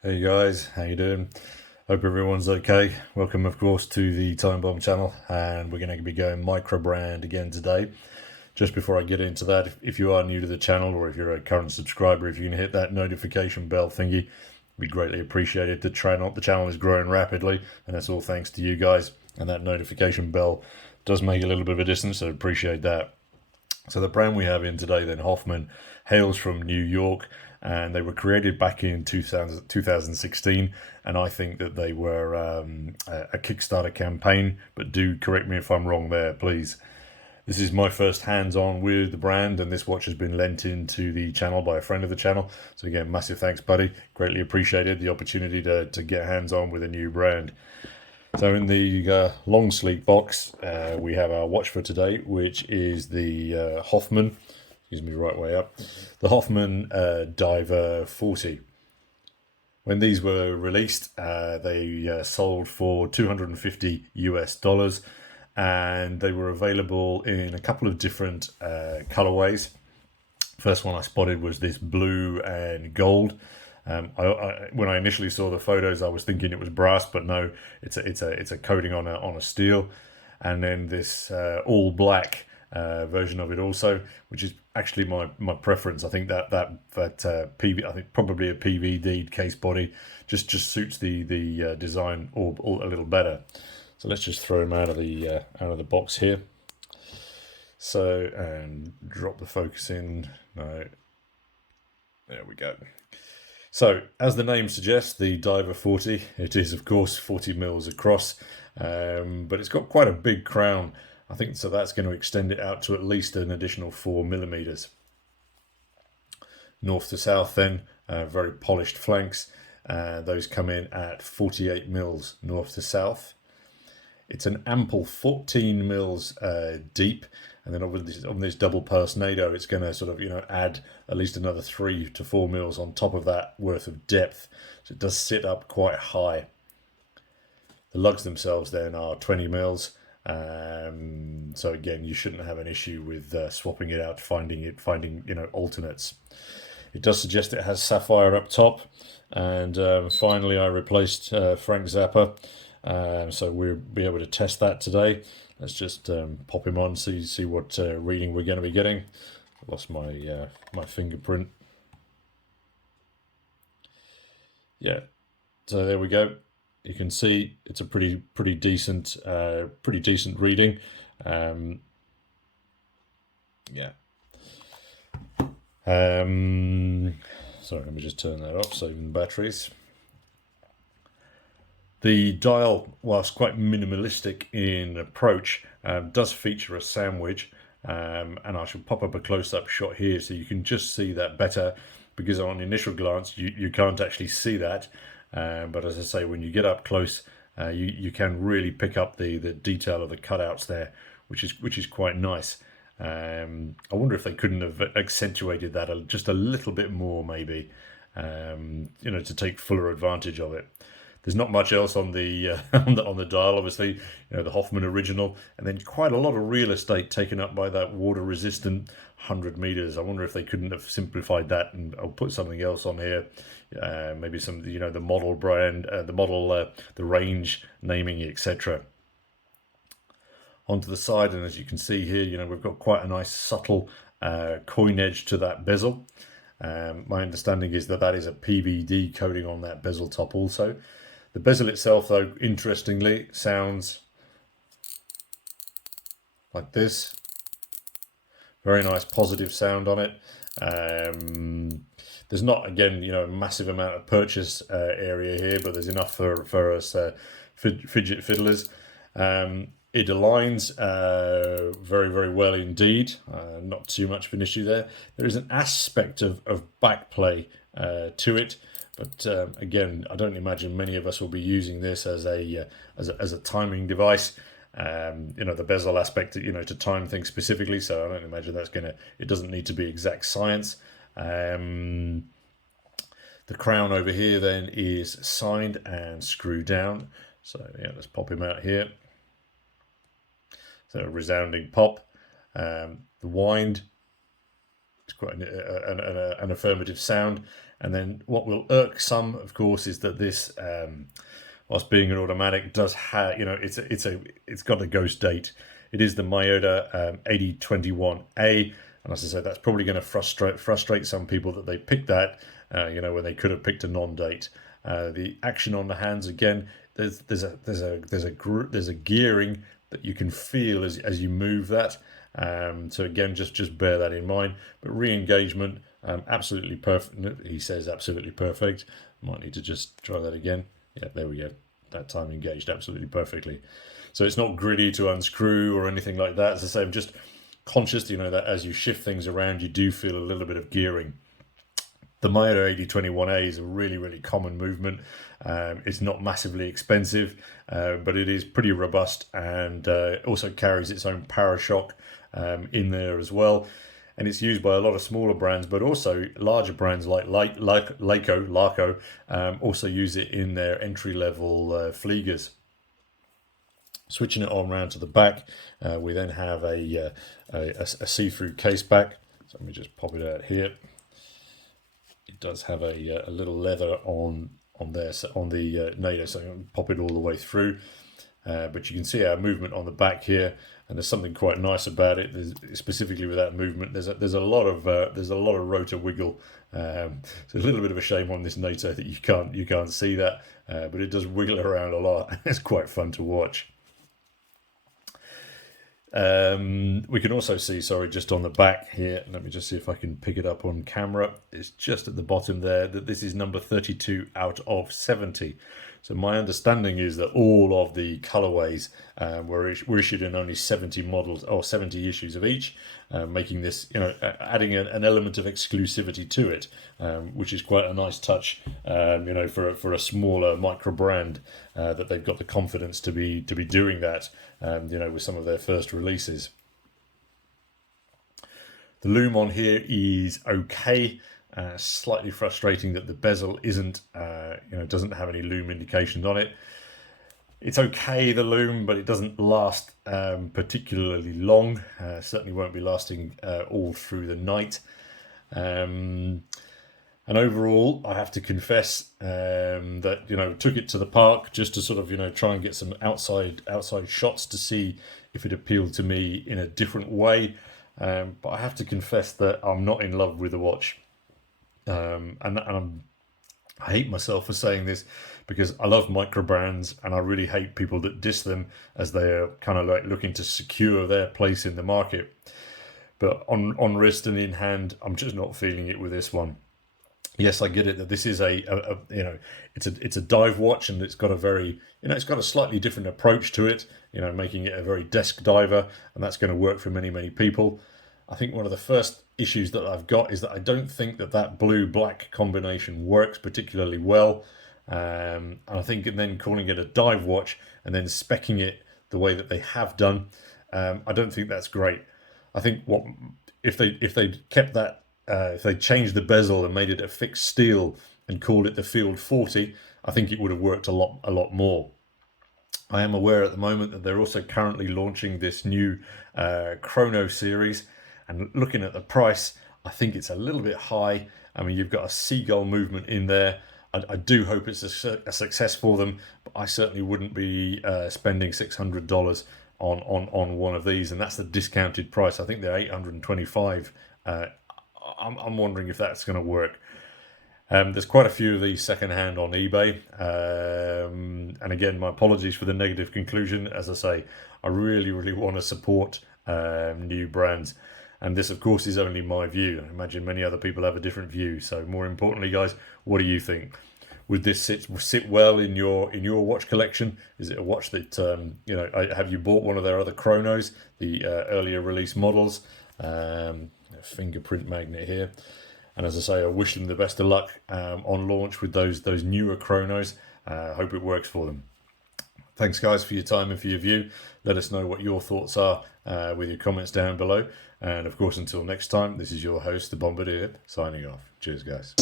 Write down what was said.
Hey guys, how you doing? Hope everyone's okay. Welcome, of course, to the Time Bomb channel, and we're going to be going micro brand again today. Just before I get into that, if you are new to the channel or if you're a current subscriber, if you can hit that notification bell thingy, we greatly appreciate it. The channel is growing rapidly, and that's all thanks to you guys. And that notification bell does make a little bit of a distance, so appreciate that. So the brand we have in today, then Hoffman, hails from New York, and they were created back in 2016. And I think that they were a Kickstarter campaign, but do correct me if I'm wrong there, please. This is my first hands-on with the brand, and this watch has been lent into the channel by a friend of the channel. So again, massive thanks, buddy. Greatly appreciated the opportunity to get hands-on with a new brand. So in the long sleeve box, we have our watch for today, which is the Hoffman, excuse me, right way up, the Hoffman Diver 40. When these were released, they sold for 250 US dollars, and they were available in a couple of different colorways. First one I spotted was this blue and gold. When I initially saw the photos, I was thinking it was brass, but no, it's a coating on a steel. And then this all black version of it also, which is actually my preference. I think that PV, I think probably a PVD case body just suits the design all a little better. So let's just throw them out of the box here. So, and drop the focus in. No, there we go. So, as the name suggests, the Diver 40, it is of course 40 mils across, but it's got quite a big crown. I think so that's going to extend it out to at least an additional 4 millimeters. North to south, then, very polished flanks. Those come in at 48 mils north to south. It's an ample 14 mils deep, and then on this double purse NATO, it's going to sort of add at least another 3 to 4 mils on top of that worth of depth. So it does sit up quite high. The lugs themselves then are 20 mils. So again, you shouldn't have an issue with swapping it out, finding alternates. It does suggest it has sapphire up top, and finally I replaced Frank Zappa. So we'll be able to test that today. Let's just pop him on, see what reading we're going to be getting. I lost my fingerprint. Yeah, so there we go. You can see it's a pretty decent reading. Yeah. Sorry, let me just turn that off, saving the batteries. The dial, whilst quite minimalistic in approach, does feature a sandwich, and I shall pop up a close-up shot here so you can just see that better, because on initial glance you can't actually see that, but as I say, when you get up close, you can really pick up the detail of the cutouts there, which is quite nice. I wonder if they couldn't have accentuated that just a little bit more, maybe, to take fuller advantage of it. There's not much else on the on the dial, obviously. The Hoffman original, and then quite a lot of real estate taken up by that water-resistant 100 meters. I wonder if they couldn't have simplified that and I'll put something else on here. Maybe some, the model brand, the range naming, etc. Onto the side, and as you can see here, we've got quite a nice subtle coin edge to that bezel. My understanding is that is a PVD coating on that bezel top also. The bezel itself, though, interestingly, sounds like this. Very nice positive sound on it. There's not, again, a massive amount of purchase area here, but there's enough for us fidget fiddlers. It aligns very, very well indeed. Not too much of an issue there. There is an aspect of back play to it. But again, I don't imagine many of us will be using this as a timing device. The bezel aspect, to time things specifically. So I don't imagine it doesn't need to be exact science. The crown over here then is signed and screwed down. So yeah, let's pop him out here. So a resounding pop. The wind It's quite an affirmative sound. And then what will irk some, of course, is that this, whilst being an automatic, does have, it's got a ghost date. It is the Miyota 8021A, and as I said, that's probably going to frustrate some people that they picked that, when they could have picked a non-date. The action on the hands, again, there's a gearing that you can feel as you move that. So again, just bear that in mind. But re-engagement, absolutely perfect. He says absolutely perfect. Might need to just try that again. Yeah, there we go. That time engaged absolutely perfectly. So it's not gritty to unscrew or anything like that. As I say, I'm just conscious, that as you shift things around, you do feel a little bit of gearing. The Miyota 8021A is a really, really common movement. It's not massively expensive, but it is pretty robust, and also carries its own Parashock in there as well. And it's used by a lot of smaller brands, but also larger brands like Laco, also use it in their entry-level Fliegers. Switching it on round to the back, we then have a see-through case back. So let me just pop it out here. It does have a little leather on there, so on the NATO, so I'm going to pop it all the way through. But you can see our movement on the back here, and there's something quite nice about it. Specifically with that movement, there's a lot of rotor wiggle. It's a little bit of a shame on this NATO that you can't see that, but it does wiggle around a lot. It's quite fun to watch. We can also see, just on the back here, let me just see if I can pick it up on camera. It's just at the bottom there that this is number 32 out of 70. So my understanding is that all of the colorways were issued in only 70 models or 70 issues of each, making this, adding an element of exclusivity to it, which is quite a nice touch, for a smaller micro brand, that they've got the confidence to be doing that, with some of their first releases. The loom on here is okay. Slightly frustrating that the bezel doesn't have any loom indications on it. It's okay, the loom, but it doesn't last particularly long. Certainly won't be lasting all through the night. And overall, I have to confess that took it to the park just to sort of try and get some outside shots to see if it appealed to me in a different way. But I have to confess that I'm not in love with the watch. I hate myself for saying this, because I love micro brands and I really hate people that diss them as they are kind of like looking to secure their place in the market. But on wrist and in hand, I'm just not feeling it with this one. Yes, I get it that this is it's a dive watch, and it's got a very, it's got a slightly different approach to it, making it a very desk diver, and that's going to work for many, many people. I think one of the first issues that I've got is that I don't think that blue-black combination works particularly well. And I think then calling it a dive watch and then speccing it the way that they have done, I don't think that's great. I think if they kept that, if they changed the bezel and made it a fixed steel and called it the Field 40, I think it would have worked a lot more. I am aware at the moment that they're also currently launching this new Chrono series. And looking at the price, I think it's a little bit high. I mean, you've got a seagull movement in there. I do hope it's a success for them, but I certainly wouldn't be spending $600 on one of these, and that's the discounted price. I think they're $825. I'm wondering if that's going to work. There's quite a few of these secondhand on eBay, and again, my apologies for the negative conclusion. As I say, I really, really want to support new brands. And this, of course, is only my view. I imagine many other people have a different view. So more importantly, guys, what do you think? Would this sit well in your watch collection? Is it a watch that, have you bought one of their other chronos, the earlier release models? Fingerprint magnet here. And as I say, I wish them the best of luck on launch with those newer chronos. Hope it works for them. Thanks, guys, for your time and for your view. Let us know what your thoughts are with your comments down below. And of course, until next time, this is your host, the Bombardier, signing off. Cheers, guys.